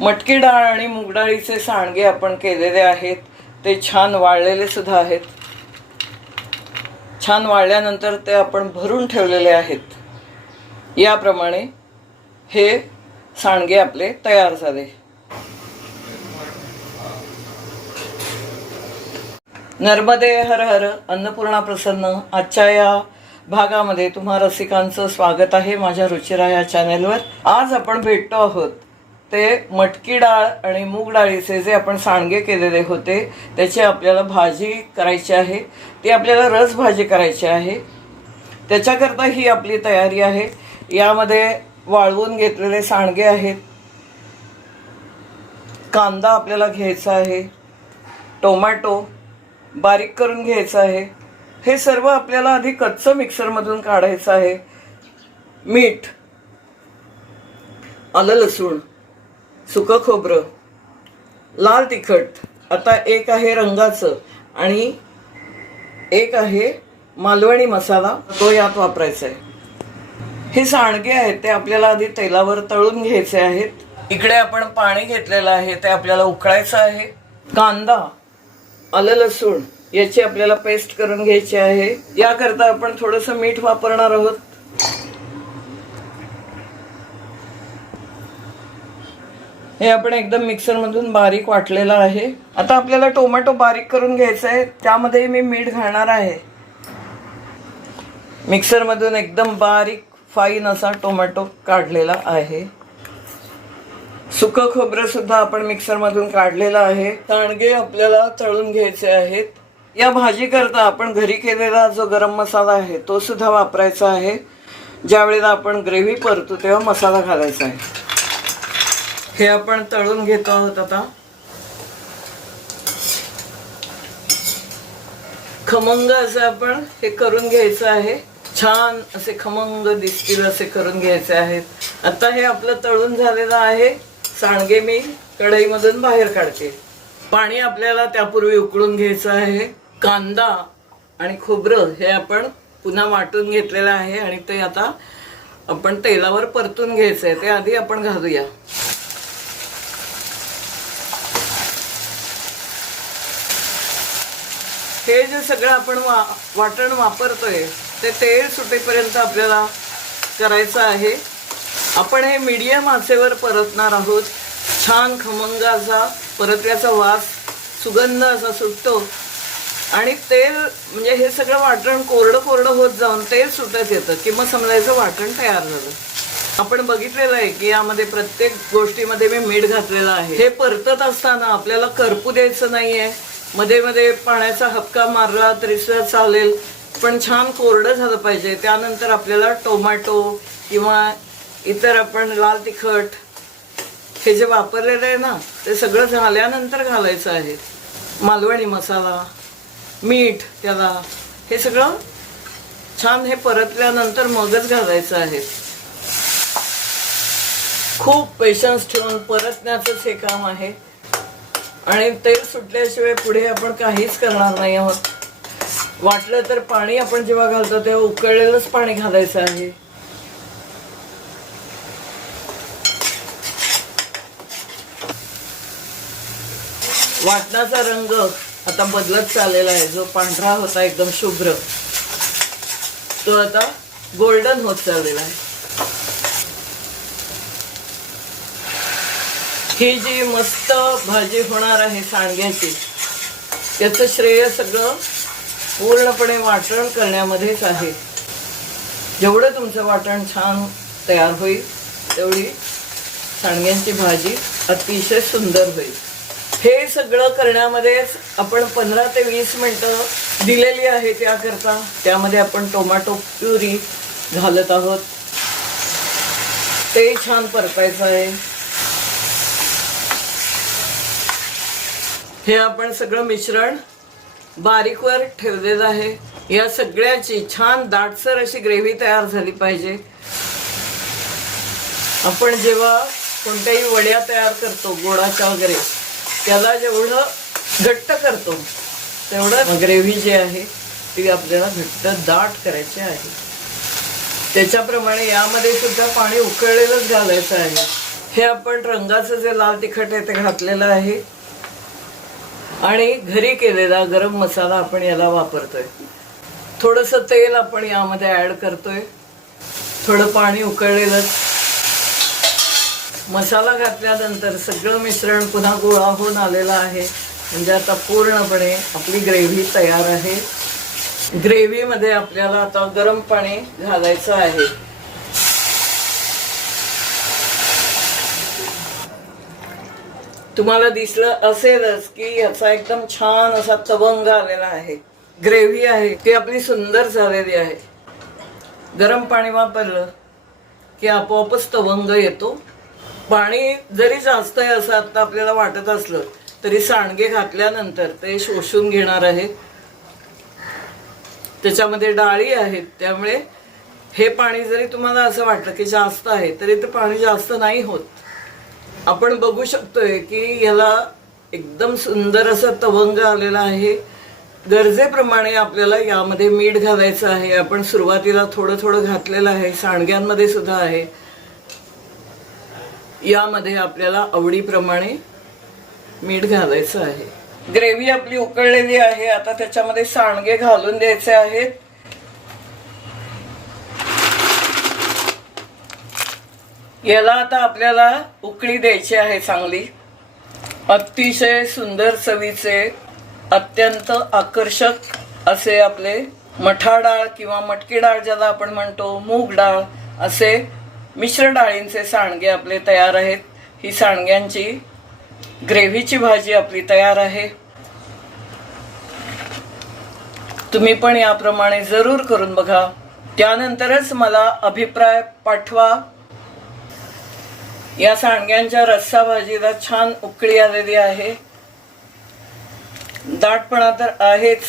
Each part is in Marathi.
मटकी डाळ आणि मुगडाळीचे सांडगे आपण केलेले आहेत. ते छान वाळलेले सुद्धा आहेत. छान वाळल्यानंतर ते आपण भरून ठेवलेले आहेत. याप्रमाणे हे सांडगे आपले तयार झाले. नर्मदे हर हर अन्नपूर्णा प्रसन्न. आजच्या या भागामध्ये तुम्हा रसिकांचं स्वागत आहे माझ्या रुचिरा या चॅनेलवर आज आपण भेटतो आहोत ते मटकी डाळ आणि मूग डाळीचे जे आपण सांडगे केलेले होते त्याची आपल्याला भाजी करायची आहे. ती आपल्याला रस भाजी करायची आहे. त्याच्याकरता ही आपली तयारी आहे. यामध्ये वाळवून घेतलेले सांडगे आहेत. कांदा आपल्याला घ्यायचा आहे. टोमॅटो बारीक करून घ्यायचं आहे. हे सर्व आपल्याला आधी कच्चं मिक्सरमधून काढायचं आहे. मीठ आलं लसूण सुकं खोबरं लाल तिखट आता एक आहे रंगाचं आणि एक आहे मालवणी मसाला तो यात वापरायचा आहे हे सांडगे आहेत ते आपल्याला आधी तेलावर तळून घ्यायचे आहेत. इकडे आपण पाणी घेतलेलं आहे ते आपल्याला उकळायचं आहे. कांदा आलं लसूण याची आपल्याला पेस्ट करून घ्यायची आहे. याकरता आपण थोडंसं मीठ वापरणार आहोत. हे आपण एकदम मिक्सरमधून बारीक वाटलेलं आहे. आता आपल्याला टोमॅटो बारीक करून घ्यायचा आहे. त्यामध्ये मी मीठ घालणार आहे. मिक्सरमधून एकदम बारीक फाईन असा टोमॅटो काढलेला आहे. सुकं खोबरंसुद्धा आपण मिक्सरमधून काढलेलं आहे. तणगे आपल्याला तळून घ्यायचे आहेत. या भाजी करता आपण घरी केलेला जो गरम मसाला आहे तो सुद्धा वापरायचा आहे. ज्यावेळेला आपण ग्रेव्ही करतो तेव्हा मसाला घालायचा आहे. हे आपण तळून घेतो आहोत आता. खमंग असं आपण हे करून घ्यायचं आहे. छान असे खमंग दिसतील असे करून घ्यायचे आहेत. आता हे आपलं तळून झालेलं आहे. सांडगे मी कढईमधून बाहेर काढते. पाणी आपल्याला त्यापूर्वी उकळून घ्यायचं आहे. कांदा आणि खोबरं हे आपण पुन्हा वाटून घेतलेलं आहे आणि ते आता आपण तेलावर परतून घ्यायचं आहे. ते आधी आपण घालूया. हे जे सगळं आपण वा वाटण वापरतोय ते तेल सुटेपर्यंत आपल्याला करायचं आहे. आपण हे मीडियम आचेवर परतणार आहोत. छान खमंग असा परतल्याचा वास सुगंध असा सुटतो. आणि तेल म्हणजे हे सगळं वाटण कोरडं कोरडं होत जाऊन तेल सुटत येतं. की मग समजायचं वाटण तयार झालं. आपण बघितलेलं आहे की यामध्ये प्रत्येक गोष्टीमध्ये मी मीठ घातलेलं आहे. हे परतत असताना आपल्याला करपू द्यायचं नाही आहे मध्ये मध्ये पाण्याचा हपका मारला तरी सुद्धा चालेल. पण छान कोरडं झालं पाहिजे. त्यानंतर आपल्याला टोमॅटो किंवा इतर आपण लाल तिखट हे जे वापरलेलं आहे ना ते सगळं झाल्यानंतर घालायचं आहे. मालवणी मसाला मीठ त्याला हे सगळं छान हे परतल्यानंतर मगच घालायचं आहे. खूप पेशन्स ठेवून परतण्याचंच हे काम आहे. आणि तेल सुटल्याशिवाय पुढे आपण काहीच करणार नाही आहोत. वाटलं तर पाणी आपण जेव्हा घालतो तेव्हा उकळलेलंच पाणी घालायचं आहे. वाटणाचा रंग आता बदलत चाललेला आहे. जो पांढरा होता एकदम शुभ्र तो आता गोल्डन होत चाललेला आहे. ही जी मस्त भाजी होणार आहे सांडग्याची त्याचं श्रेय सगळं पूर्णपणे वाटण करण्यामध्येच आहे. जेवढं तुमचं वाटण छान तयार होईल तेवढी सांडग्यांची भाजी अतिशय सुंदर होईल. हे सगळं करण्यामध्येच आपण पंधरा ते वीस मिनटं दिलेली आहे त्याकरता त्यामध्ये आपण टोमॅटो प्युरी घालत आहोत. ते छान परतायचं आहे. हे आपण सगळं मिश्रण बारीकवर ठेवलेलं आहे. या सगळ्याची छान दाटसर अशी ग्रेव्ही तयार झाली पाहिजे. आपण जेव्हा कोणत्याही वड्या तयार करतो गोडाच्या वगैरे त्याला जेवढं घट्ट करतो तेवढं ग्रेव्ही जी आहे ती आपल्याला घट्ट दाट करायची आहे. त्याच्याप्रमाणे यामध्ये सुद्धा पाणी उकळलेलंच घालायचं आहे. हे आपण रंगाचं जे लाल तिखट आहे ते घातलेलं आहे. आणि घरी केलेला गरम मसाला आपण याला वापरतोय. थोडंसं तेल आपण यामध्ये ऍड करतोय. थोडं पाणी उकळलेलं. मसाला घातल्यानंतर सगळं मिश्रण पुन्हा गोळा होऊन आलेलं आहे. म्हणजे आता पूर्णपणे आपली ग्रेव्ही तयार आहे. ग्रेव्हीमध्ये आपल्याला आता गरम पाणी घालायचं आहे. तुम्हाला दिसलं असेलच की याचा एकदम छान असा तवंग आलेला आहे. ग्रेव्ही आहे. ती आपली सुंदर झालेली आहे. गरम पाणी वापरलं की आपोआपच तवंग येतो. पाणी जरी जास्त आहे असं आता आपल्याला वाटत असलं तरी सांडगे घातल्यानंतर ते शोषून घेणार आहे. त्याच्यामध्ये डाळी आहेत. त्यामुळे हे पाणी जरी तुम्हाला असं वाटलं की जास्त आहे तरी ते पाणी जास्त नाही होत. आपण बघू शकतोय की याला एकदम सुंदर असं तवंग आलेला आहे. गरजेप्रमाणे आपल्याला यामध्ये मीठ घालायचं आहे. आपण सुरुवातीला थोडं थोडं घातलेलं आहे. सांडग्यांमध्ये सुद्धा आहे. यामध्ये आपल्याला आवडीप्रमाणे मीठ घालायचं आहे. ग्रेव्ही आपली उकळलेली आहे. आता त्याच्यामध्ये सांडगे घालून द्यायचे आहेत. याला आता आपल्याला उकळी द्यायची आहे चांगली. अतिशय सुंदर चवीचे अत्यंत आकर्षक असे आपले मठा डाळ किंवा मटकी डाळ ज्याला आपण म्हणतो मूग डाळ असे मिश्र डाळींचे सांडगे आपले तयार आहेत. ही सांडग्यांची ग्रेव्हीची भाजी आपली तयार आहे. तुम्ही पण याप्रमाणे जरूर करून बघा. त्यानंतरच मला अभिप्राय पाठवा. या सांडग्यांच्या रस्सा भाजीला छान उकळी आलेली आहे. दाटपणा तर आहेच.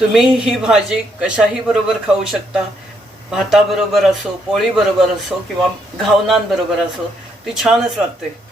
तुम्ही ही भाजी कशाही बरोबर खाऊ शकता. भाताबरोबर असो पोळीबरोबर असो किंवा घावनांबरोबर असो ती छानच लागते.